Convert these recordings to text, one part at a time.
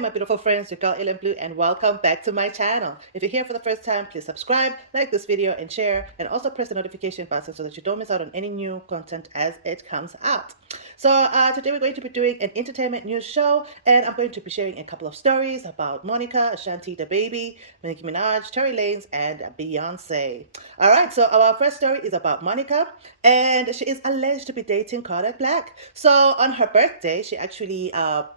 my beautiful friends, your girl Eland Blue, and welcome back to my channel. If you're here for the first time, please subscribe, like this video, and share, and also press the notification button so that you don't miss out on any new content as it comes out. So today we're going to be doing an entertainment news show, and I'm going to be sharing a couple of stories about Monica, Ashanti, Dababy, Nicki Minaj, Tory Lanes, and Beyonce. All right, so our first story is about Monica, and she is alleged to be dating Kodak Black. So on her birthday, she actually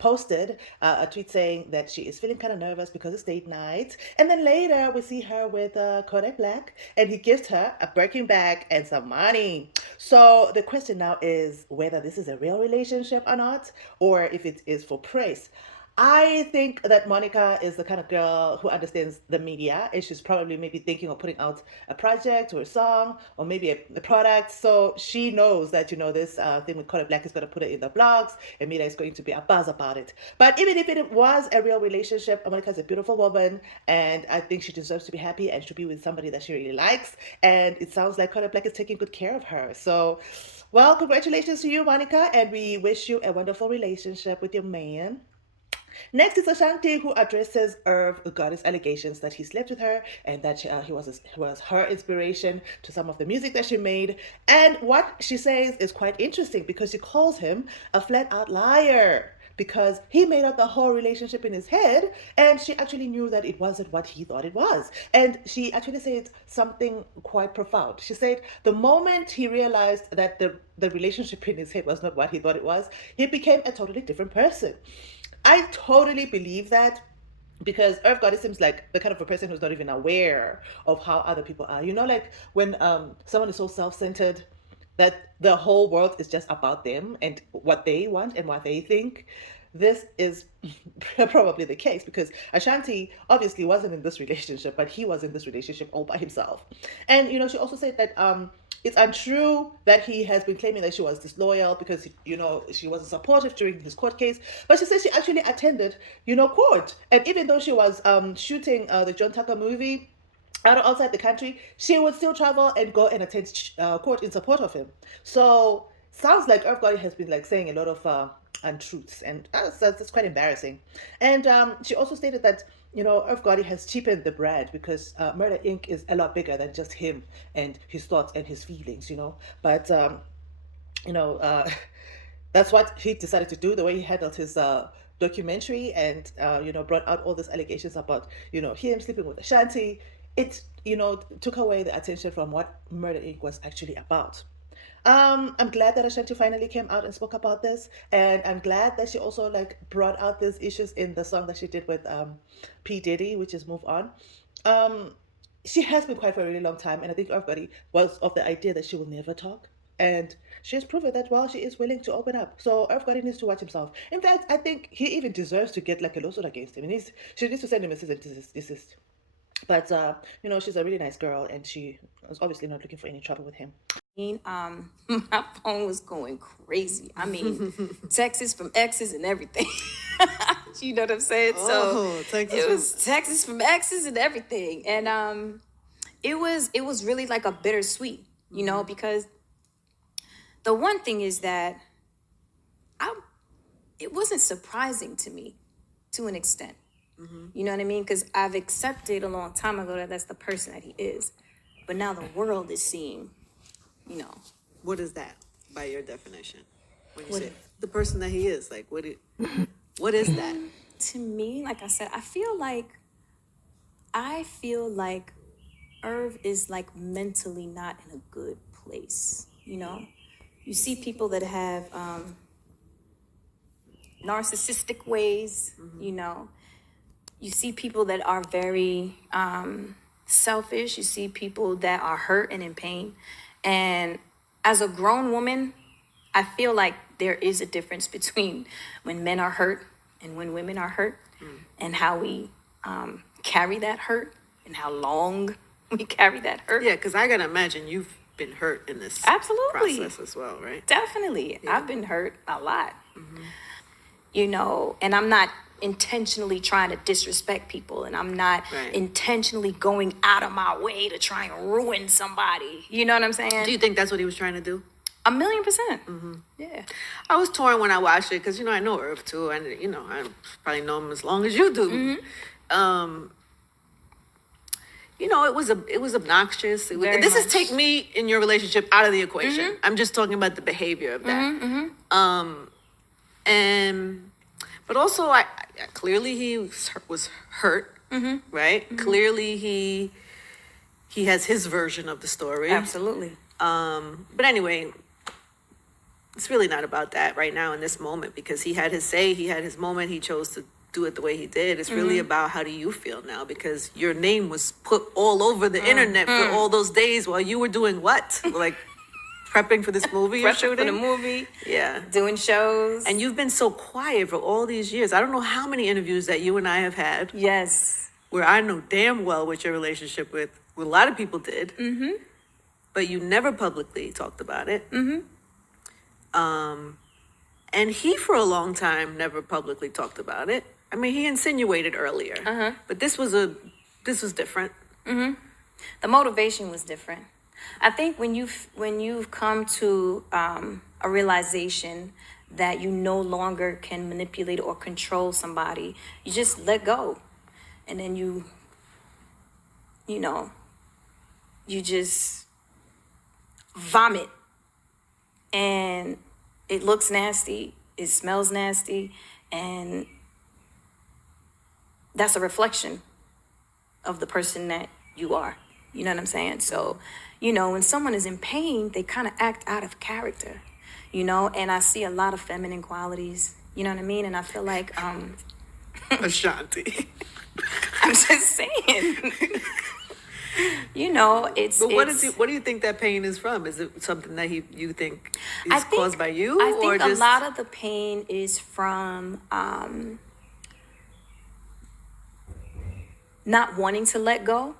posted a tweet saying that she is feeling kind of nervous because it's date night. And then later we see her with Kodak Black, and he gives her a Birkin bag and some money. So the question now is whether this is a real relationship or not, or if it is for praise. I think that Monica is the kind of girl who understands the media, and she's probably maybe thinking of putting out a project or a song or maybe a product. So she knows that, this thing with Kodak Black is going to put it in the blogs, and media is going to be a buzz about it. But even if it was a real relationship, Monica's a beautiful woman, and I think she deserves to be happy and should be with somebody that she really likes. And it sounds like Kodak Black is taking good care of her. So, well, congratulations to you, Monica, and we wish you a wonderful relationship with your man. Next is Ashanti, who addresses Irv Gotti's allegations that he slept with her and that he was her inspiration to some of the music that she made. And what she says is quite interesting because she calls him a flat-out liar because he made up the whole relationship in his head, and she actually knew that it wasn't what he thought it was. And she actually said something quite profound. She said the moment he realized that the relationship in his head was not what he thought it was, he became a totally different person. I totally believe that because Irv Gotti seems like the kind of a person who's not even aware of how other people are. Like when someone is so self-centered that the whole world is just about them and what they want and what they think. This is probably the case because Ashanti obviously wasn't in this relationship, but he was in this relationship all by himself. And she also said that it's untrue that he has been claiming that she was disloyal because she wasn't supportive during his court case. But she said she actually attended court, and even though she was shooting the John Tucker movie outside the country, she would still travel and go and attend court in support of him. So sounds like Irv Gotti has been like saying a lot of untruths, and that's quite embarrassing. And she also stated that Irv Gotti has cheapened the brand because Murder Inc. is a lot bigger than just him and his thoughts and his feelings. But you know that's what he decided to do. The way he handled his documentary and brought out all these allegations about him sleeping with Ashanti. It took away the attention from what Murder Inc. was actually about. I'm glad that Ashanti finally came out and spoke about this, and I'm glad that she also brought out these issues in the song that she did with P Diddy, which is "Move On." Um, she has been quiet for a really long time, and I think everybody was of the idea that she will never talk. And she has proven that she is willing to open up. So Irv Gotti needs to watch himself. In fact, I think he even deserves to get a lawsuit against him. She needs to send him a cease and desist. But she's a really nice girl, and she was obviously not looking for any trouble with him. My phone was going crazy. I mean, texts from exes and everything. You know what I'm saying? It was texts from exes and everything, and it was really like a bittersweet, because the one thing is that it wasn't surprising to me, to an extent. You know what I mean? Because I've accepted a long time ago that that's the person that he is, but now the world is seeing. What is that by your definition? When you say the person that he is, what is that? To me, like I said, I feel like Irv is mentally not in a good place. You see people that have narcissistic ways. You see people that are very selfish. You see people that are hurt and in pain. And as a grown woman, I feel like there is a difference between when men are hurt and when women are hurt, and how we carry that hurt and how long we carry that hurt. Yeah, because I gotta imagine you've been hurt in this Absolutely. process as well, right? Definitely. Yeah. I've been hurt a lot. And I'm not intentionally trying to disrespect people, and I'm not intentionally going out of my way to try and ruin somebody. You know what I'm saying? Do you think that's what he was trying to do? 1,000,000%. Yeah. I was torn when I watched it because I know Irv too, and I probably know him as long as you do. It was obnoxious. Very This is much. take me in your relationship out of the equation. I'm just talking about the behavior of that. And but also, I clearly he was hurt, right? Clearly he has his version of the story. Absolutely. But anyway, it's really not about that right now in this moment because he had his say, he had his moment, he chose to do it the way he did. It's really about how do you feel now because your name was put all over the internet for all those days while you were doing what? Like prepping for this movie you're Prepping shooting? for the movie, Yeah. doing shows. And you've been so quiet for all these years. I don't know how many interviews that you and I have had Yes. where I know damn well what your relationship with a lot of people did. But you never publicly talked about it. And he, for a long time, never publicly talked about it. I mean, he insinuated earlier, but this was different. The motivation was different. I think when you've come to a realization that you no longer can manipulate or control somebody, you just let go, and then you just vomit, and it looks nasty, it smells nasty, and that's a reflection of the person that you are. You know what I'm saying? So, when someone is in pain, they kind of act out of character, and I see a lot of feminine qualities, you know what I mean? And I feel like, Ashanti. I'm just saying, it's. But it's, what do you think that pain is from? Is it something that you think is I think- caused by you? I think or a just... lot of the pain is from not wanting to let go,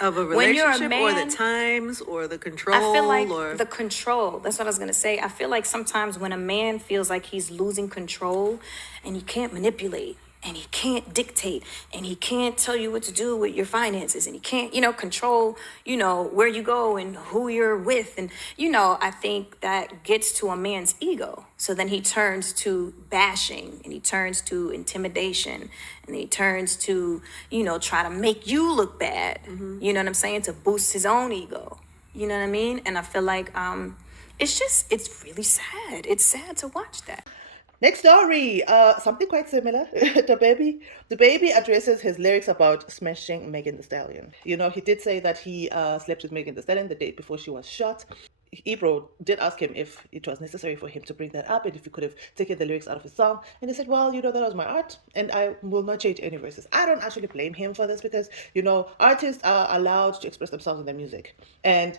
of a when you're a relationship or man- the times or the control? I feel like or... the control, that's what I was going to say. I feel like sometimes when a man feels like he's losing control and he can't manipulate and he can't dictate and he can't tell you what to do with your finances and he can't, control, where you go and who you're with. And, I think that gets to a man's ego. So then he turns to bashing and he turns to intimidation and he turns to, try to make you look bad. You know what I'm saying? To boost his own ego. You know what I mean? And I feel like it's really sad. It's sad to watch that. Next story, something quite similar. The baby addresses his lyrics about smashing Megan Thee Stallion. He did say that he slept with Megan Thee Stallion the day before she was shot. Ebro did ask him if it was necessary for him to bring that up and if he could have taken the lyrics out of his song. And he said, well, that was my art and I will not change any verses. I don't actually blame him for this because, artists are allowed to express themselves in their music. And,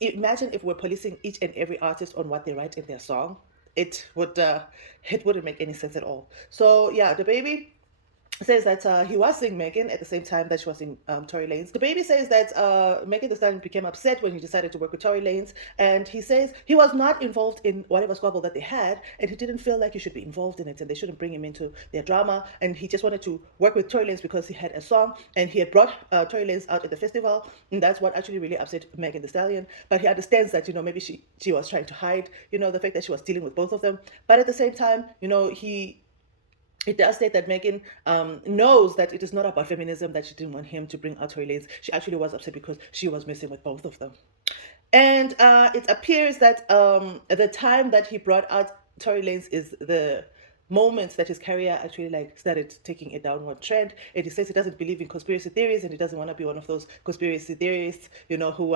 imagine if we're policing each and every artist on what they write in their song. It wouldn't make any sense at all. So yeah, the baby says that he was seeing Megan at the same time that she was in Tory Lanez. The baby says that Megan Thee Stallion became upset when he decided to work with Tory Lanez, and he says he was not involved in whatever squabble that they had, and he didn't feel like he should be involved in it, and they shouldn't bring him into their drama, and he just wanted to work with Tory Lanez because he had a song, and he had brought Tory Lanez out at the festival, and that's what actually really upset Megan Thee Stallion. But he understands that, maybe she was trying to hide, the fact that she was dealing with both of them. But at the same time, it does state that Megan knows that it is not about feminism, that she didn't want him to bring out Tory Lanez. She actually was upset because she was messing with both of them. And it appears that the time that he brought out Tory Lanez is the moment that his career actually started taking a downward trend. And he says he doesn't believe in conspiracy theories and he doesn't want to be one of those conspiracy theorists, who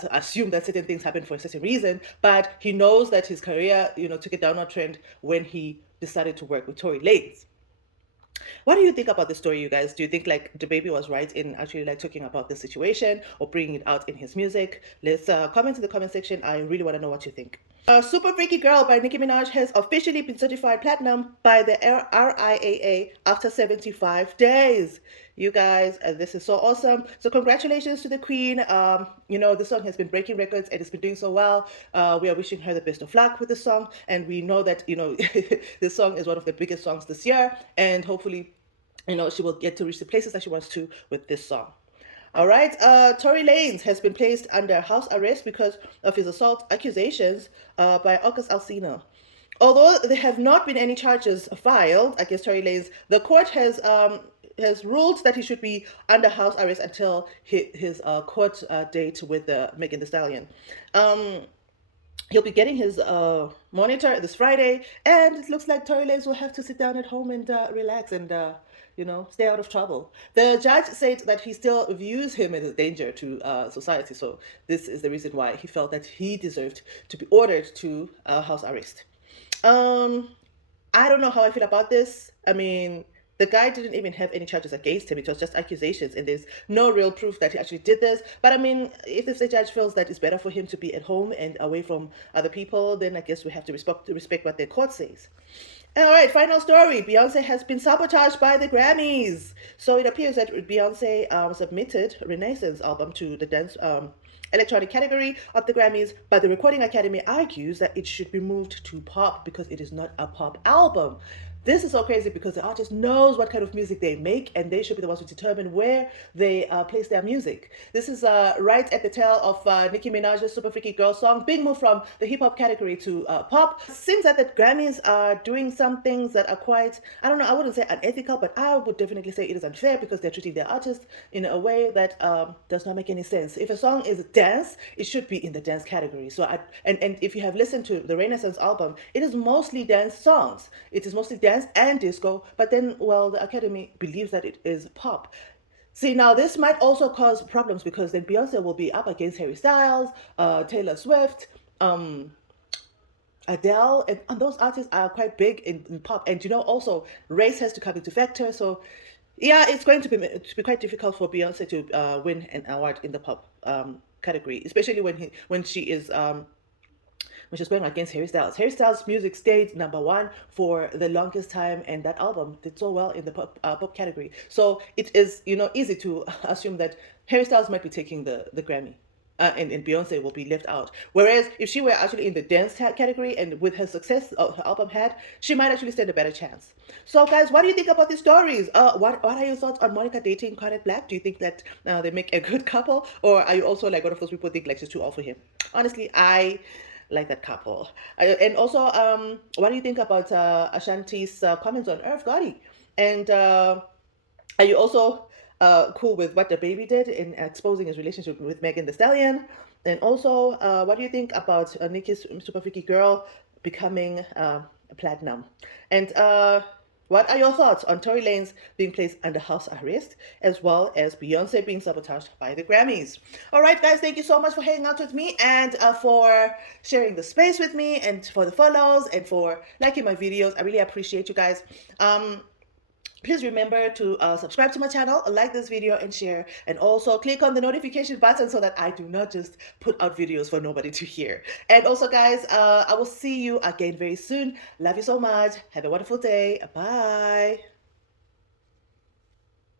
assume that certain things happen for a certain reason. But he knows that his career, took a downward trend when he decided to work with Tory Lanez. What do you think about this story, you guys? Do you think DaBaby was right in actually talking about this situation or bringing it out in his music? Let's comment in the comment section. I really want to know what you think. Super Freaky Girl by Nicki Minaj has officially been certified platinum by the RIAA after 75 days. You guys, this is so awesome. So congratulations to the queen. The song has been breaking records and it's been doing so well. We are wishing her the best of luck with the song. And we know that, this song is one of the biggest songs this year. And hopefully, she will get to reach the places that she wants to with this song. All right. Tory Lanes has been placed under house arrest because of his assault accusations by August Alsina. Although there have not been any charges filed against Tory Lanez, the court has ruled that he should be under house arrest until his court date with Megan Thee Stallion. He'll be getting his monitor this Friday, and it looks like Tory Lanez will have to sit down at home and relax and stay out of trouble. The judge said that he still views him as a danger to society, so this is the reason why he felt that he deserved to be ordered to house arrest. I don't know how I feel about this. I mean, the guy didn't even have any charges against him. It was just accusations, and there's no real proof that he actually did this. But I mean, if the judge feels that it's better for him to be at home and away from other people, then I guess we have to respect what the court says. All right, final story. Beyonce has been sabotaged by the Grammys. So it appears that Beyonce submitted Renaissance album to the dance electronic category of the Grammys, but the Recording Academy argues that it should be moved to pop because it is not a pop album. This is so crazy because the artist knows what kind of music they make, and they should be the ones to determine where they place their music. This is right at the tail of Nicki Minaj's Super Freaky Girl song, big move from the hip-hop category to pop. Seems that the Grammys are doing some things that are quite, I don't know, I wouldn't say unethical, but I would definitely say it is unfair because they're treating their artists in a way that does not make any sense. If a song is dance, it should be in the dance category. So and if you have listened to the Renaissance album, it is mostly dance songs. It is mostly dance and disco, but then, well, the Academy believes that it is pop. See, now this might also cause problems because then Beyonce will be up against Harry Styles, Taylor Swift, Adele, and those artists are quite big in pop. And also race has to come into factor. So yeah, it's going to be quite difficult for Beyonce to win an award in the pop category, especially when she's going against Harry Styles. Harry Styles' music stayed #1 for the longest time, and that album did so well in the pop category. So it is, easy to assume that Harry Styles might be taking the Grammy. And Beyonce will be left out. Whereas if she were actually in the dance category and with her success her album had, she might actually stand a better chance. So guys, what do you think about these stories? What are your thoughts on Monica dating Kodak Black? Do you think that they make a good couple? Or are you also like one of those people who think like she's too old for him? Honestly, I like that couple. And also, what do you think about Ashanti's comments on Irv Gotti? And are you also cool with what Dababy did in exposing his relationship with Megan Thee Stallion? And also, what do you think about Nicki's Super Freaky Girl becoming platinum? And what are your thoughts on Tory Lanez being placed under house arrest, as well as Beyonce being sabotaged by the Grammys? All right, guys, thank you so much for hanging out with me and for sharing the space with me and for the follows and for liking my videos. I really appreciate you guys. Please remember to subscribe to my channel, like this video, and share. And also click on the notification button so that I do not just put out videos for nobody to hear. And also, guys, I will see you again very soon. Love you so much. Have a wonderful day. Bye.